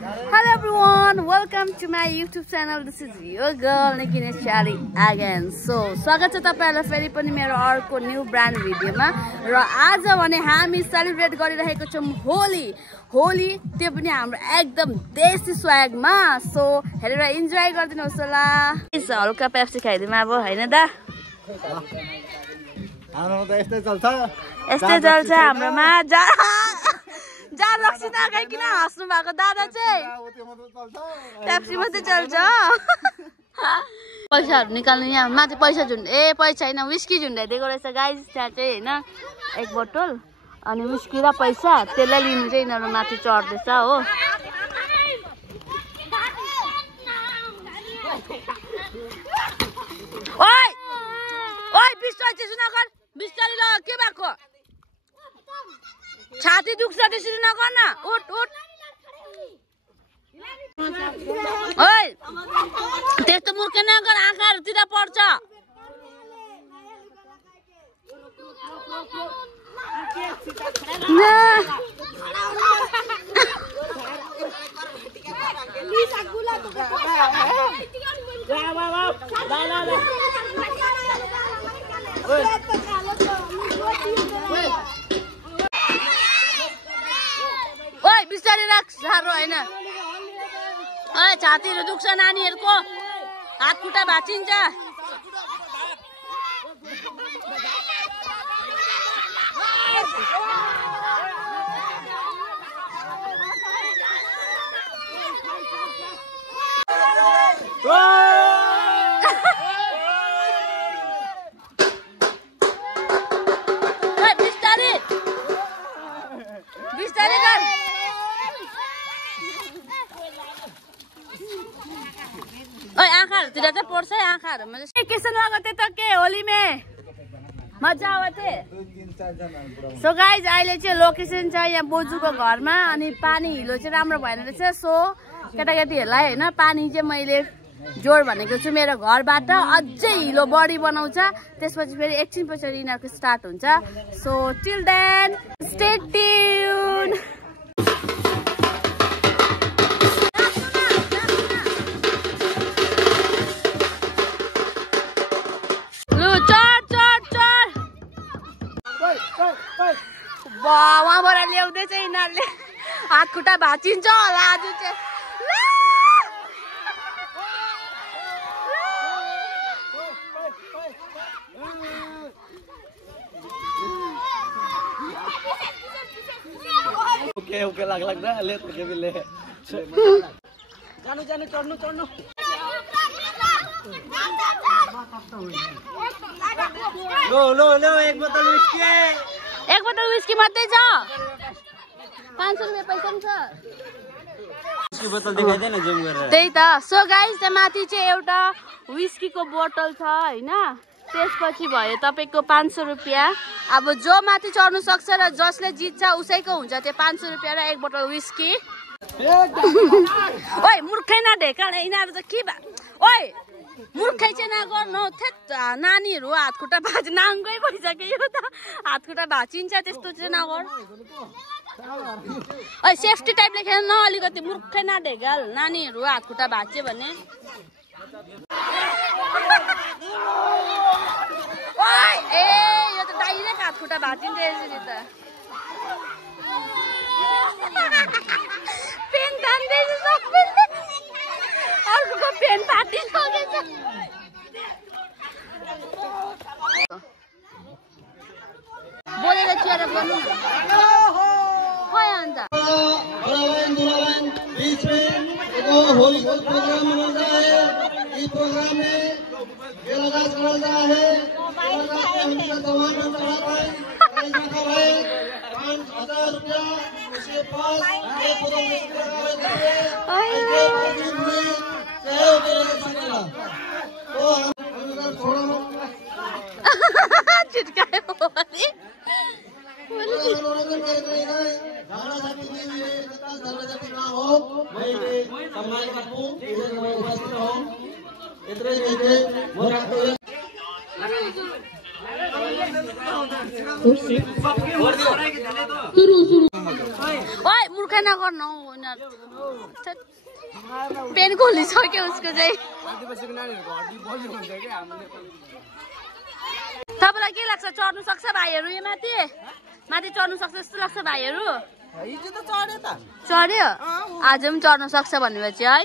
Hello everyone, welcome to my YouTube channel. This is your girl Nikki Shari again. So, स्वागत छ तपाईहरुलाई फेरि पनि मेरो अर्को न्यू ब्रान्ड भिडियोमा र आज भने हामी सेलिब्रेट गरिरहेको छौं होली त्यो पनि हाम्रो एकदम देशी स्वागमा. सो हेरेर इन्जॉय गर्दिनुहोस् होला. इस हल्का पेप्सी खाइदिम अब हैन दा. हाम्रो त यस्तै चल्छ हाम्रोमा. जा रक्सी नखाइ किन हाँस्नु भएको दादा चाहिँ? पेप्सी मात्रै चल्छ. पैसाहरु निकाल्नु यहाँ माथि पैसा पैसा हैन विस्की झुन्डाइदिएको रहेछ गाइस त्यहाँ चाहिँ हैन एक बोतल अनि विस्की र पैसा त्यसलाई लिनु चाहिँ यिनीहरु माथि चढ्दैछ हो. ओइ ओइ बिस्तारै त्यसो नगर बिस्तारै ल के भएको छाती दुख्छ त्यसरी नगर न. उठ ओइ त्यस्तो मूर्ख नगर आँखाहरुतिर पर्छ. ओइ बिस्तारै राख साह्रो हैन. ओइ छातीहरु दुख्छ नानीहरुको हात खुट्टा भाचिन्छ. बिस्तारै गर. ओइ आँखाहरुतिर चाहिँ पर्छ है आँखाहरुमा. केसन लगाते त के होली में मजा आवते. सो गाइज अहिले चाहिँ लोकेसन छ यहाँ बोजूको घरमा अनि पानी हिलो चाहिँ राम्रो भएन रहेछ. सो केटाकेटीहरुलाई हैन पानी चाहिँ मैले जोड भनेको छु मेरो घरबाट अझै हिलो बढी बनाउँछ त्यसपछि फेरि एकछिन पछाडि यिनीहरुको स्टार्ट हुन्छ. So till then stay tune. वहाँबाट ल्याउँदैछ यिनीहरूले हात खुट्टा भाचिन्छ होला आज चाहिँ. ओके लाग्दा ले के भी ले जानु चढ्नु लो एक बोतल विस्की मात्रै छ. 500 रुपैयाँ पैसा पनि छ. विस्की बोतल देखाइदैन जुम गरेर. त्यही त. सो गाइस त्यहाँ माथि चाहिँ एउटा विस्कीको बोतल छ हैन. त्यसपछि भयो तपाईको 500 रुपैयाँ. अब जो माथि चढ्नु सक्छ र जसले जित्छ उसैको हुन्छ त्यो 500 रुपैयाँ र एक बोतल विस्की. ओइ मूर्खै नढेकाल यिनीहरु त के भा. ओइ मूर्खै चाहिँ नगर्नु. थेत नानीहरु हात खुट्टा भाच नाङ्गै भइसक्यो यो त हात खुट्टा भाचिन्छ त्यस्तो चाहिँ नगर. ओइ सेफ्टी टाइपले खेल्नु न अलिकति मूर्खै नढेकाल नानीहरु हात खुट्टा भाच्यो भने. ओइ ए यो त डाइरेक्ट हात खुट्टा भाचिन्छ यसरी त. पेन तान्दैछ सबैले. अर्को पेन फाटिसकेछ. बोलेर चेयर गर्नु खोइ अन्त. बीच में होली का प्रोग्राम मना रहा है. इस प्रोग्राम में योगा चल रहा है. सामान बन रहा है. 5,000 रुपया उसके पास चिटकायो ओइ मूर्ख दुखाइ नगर्नु पेन खोलिसक्यो उसको चाहिँ तपाईँलाई के लाग्छ चढ्नु सक्छ भाइहरू यो माथि माथि चढ्नु सक्छ जस्तो लाग्छ भाइहरू चढ्यो आज पनि चढ्नु सक्छ भनेपछि है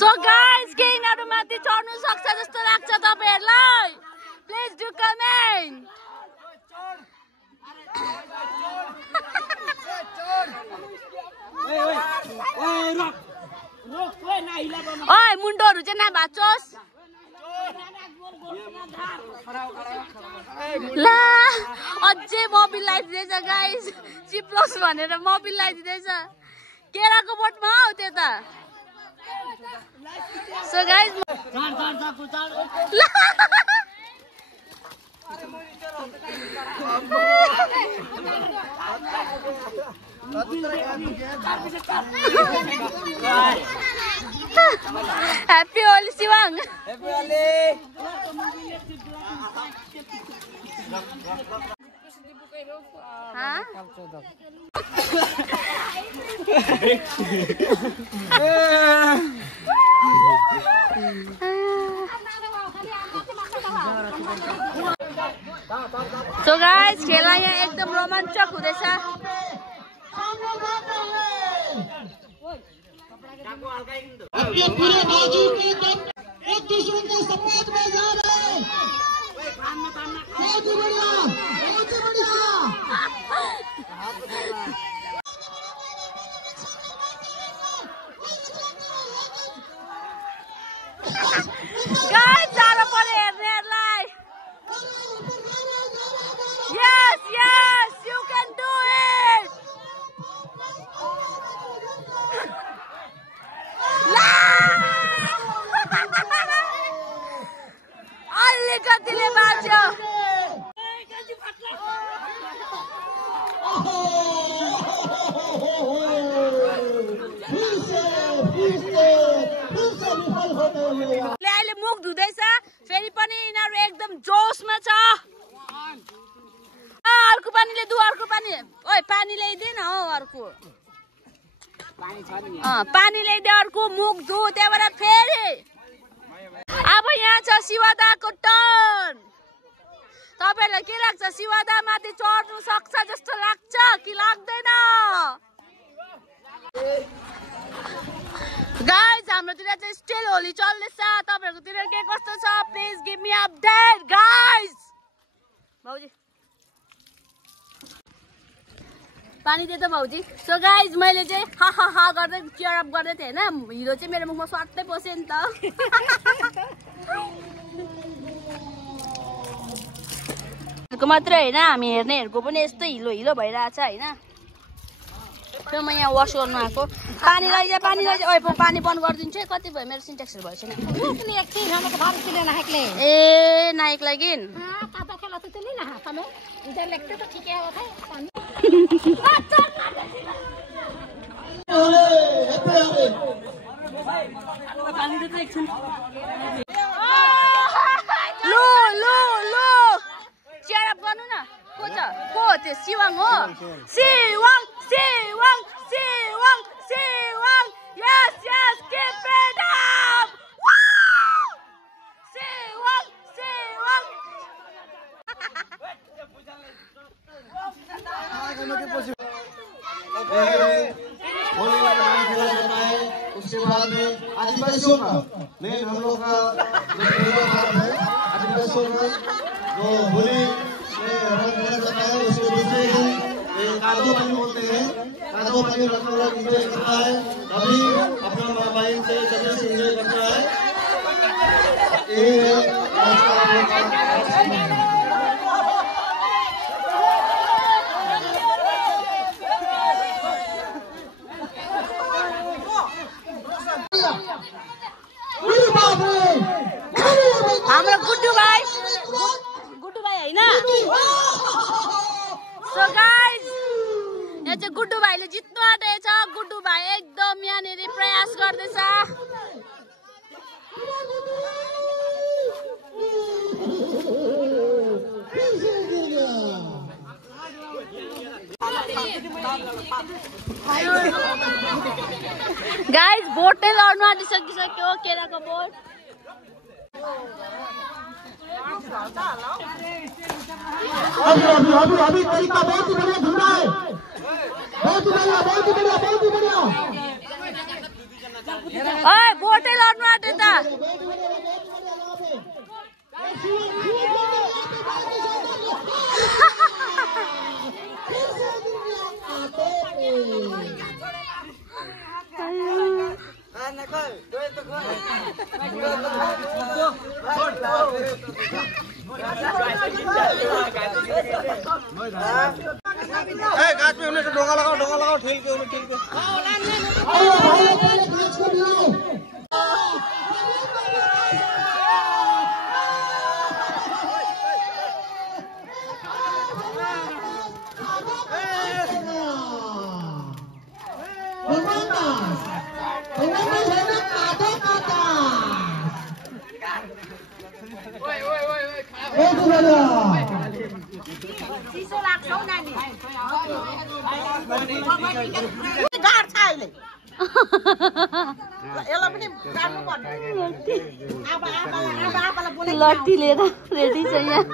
सो गाइस के यिनीहरू माथि चढ्नु सक्छ जस्तो लाग्छ तपाईहरुलाई प्लिज डु कमेन्ट ओइ मुन्डोहरु चाहिँ नभाचोस् ला अझै मोबिल लगाइदिँदैछ गाइस चिप्लोस् भनेर मोबिल लगाइदिँदैछ केराको बोटमा हौ त्यता so guys Happy Holi Siwang. Happy Holi. Hah? So guys, खेला यहाँ एकदम रोमांचक हुँदैछ अपने पूरे बाजू के दम एक दूसरे के सपोर्ट में जा रहे हैं बहुत ही बढ़िया गाइस जानु पर्यो हेर्नेहरुलाई Yes, yes, you can do it. अलिकतिले बाँच्यो अहिले मुख धुँदैछ फेरि पनि यिनीहरू एकदम जोसमा छ अर्को पानीले दु अर्को पानी ओइ पानी ल्याइदे न हौ अर्को पानी ल्याइदे अर्को मुख धु त्यहाँबाट फेरि अब यहाँ छ शिवदाको टर्न तपाईहरुलाई के लाग्छ शिवदा माथि चढ्नु सक्छ जस्तो लाग्छ कि लाग्दैन गाइस हाम्रोतिर चाहिँ स्टिल होली चल्दैछ तपाईहरुकोतिर के कस्तो छ please give me update guys भाउजी पानी दे त भाउजी सो गाइज मैले चाहिँ हा हा हा गर्दै चियर अप गर्दै थिएँ हैन हिरो चाहिँ मेरो मुखमा स्वाट्टै पस्यो नि त मात्रै हैन हामी हेर्नेहरुको पनि यस्तो हिलो हिलो भइरहेछ हैन त्यो म यहाँ वाश गर्नु आएको पानी लैजा ओइ पानी बन्द गरिदिन्छु है कति भयो मेरो सिन्टेक्सहरु भयो छैन ए नाइक लागिन चियर अप गर्नु न को छ को त्यो शिवङ हो शिवङ यस यस कीप इट अप शिवङ होली का नाम खेला जाता है उसके बाद में आदिवासियों का मेन हम लोग का जो प्रोग्राम है आदिवासियों का वो होली में रंग खेला जाता है उसके दूसरे दिन कादो पानी बोलते हैं कादो पानी रखा हुआ एंजॉय करता है अभी अपना मोबाइल से सभी से एंजॉय करता है ये आज का हाम्रो गुड्डु भाइ हैन सो गाइस यहाँ चाहिँ गुड्डु भाइ प्रयास गर्दैछ। गाइस बोट नै लड्नु आँटिसकिसक्यो केराको बोट। अभी तरीका बहुत ही बढ़िया घूम रहा है, बहुत ही बढ़िया, बहुत ही बढ़िया, बहुत ही बढ़िया। ओए बोटै लड्नु आँट्यो त। गाछ में हमने डोंगा लगाओ ठेल के उन्हें ठेल के। लट्ठी लिएर रेडी छ यहाँ।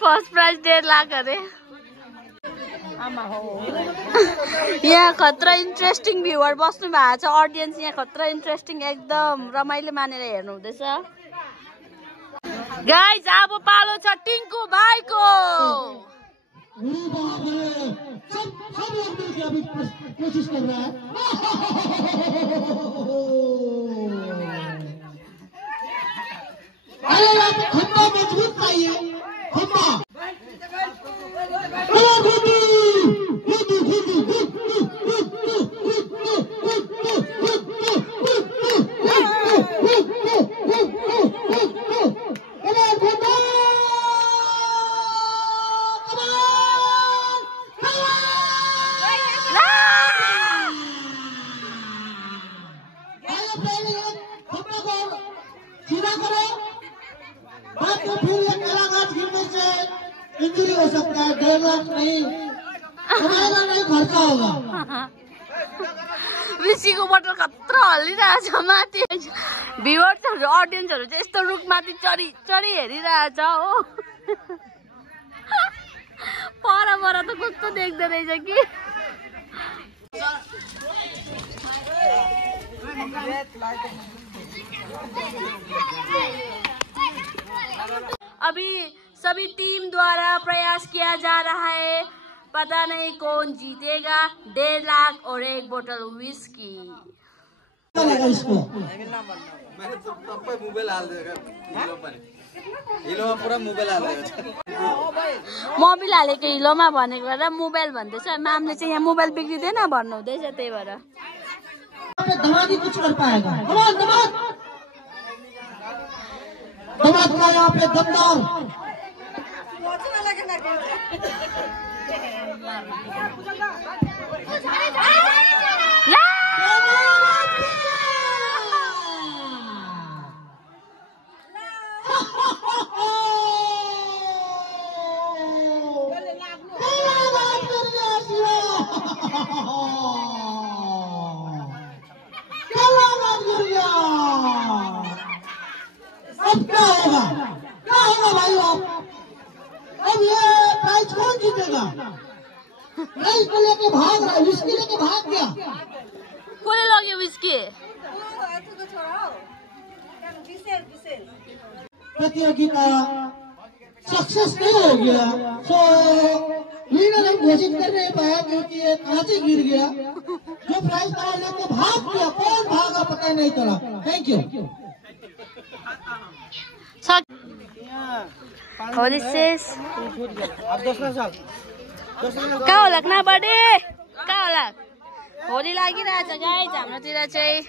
फर्स्ट प्राइज 1.5 लाख अरे। यहाँ खतरा इन्ट्रेस्टिङ भ्युवर बस्नु भएको छ। अडियन्स यहाँ खतरा इन्ट्रेस्टिङ एकदम रमाइलो मानेर हेर्नु हुँदैछ। गाइज अब पालो छ टिङ्कु भाइको। कोशिश कर रहा है। खंबा मजबूत चाहिए, खंबा। इंजरी हो सकता है, 1.5 लाख नहीं, हमारा नहीं खर्चा होगा। विसीको बोतल खतरा हल्लिरहेछ माथि। भ्युवर्सहरु अडियन्सहरु चाहिँ यस्तो रुखमाथि चढी हेरिरहेछ हो। पर त कस्तो देख्दै रहेछ कि। अभी सभी टीम द्वारा प्रयास किया जा रहा है, पता नहीं कौन जीतेगा। 1.5 लाख और 1 बोतल विस्की। मोबाइल हालेको हिलोमा भनेको र मोबाइल भन्दैछ। म्यामले चाहिँ यहाँ मोबाइल बिग्रिँदैन भन्नु हुँदैछ, त्यही भएर। दमाद ही कुछ कर पाएगा। दमाद का यहाँ पे दमदार। अब क्या होगा भाई? अब ये प्राइज कौन जीतेगा? प्राइज को लेके भाग रहा है, विस्की लेके भाग गया। कसले लग्यो विस्की? प्रतियोगिता सक्सेस नहीं हो गया, तो विनर हम घोषित कर नहीं पाया क्योंकि ये कांचे गिर गया। जो प्राइज था लेके भाग गया, कौन भागा पता नहीं चला। Thank you. होली शेष कहाँ होला ना बर्थडे कहाँ होला होली लागिरहेछ गाइज हाम्रोतिर चाहिँ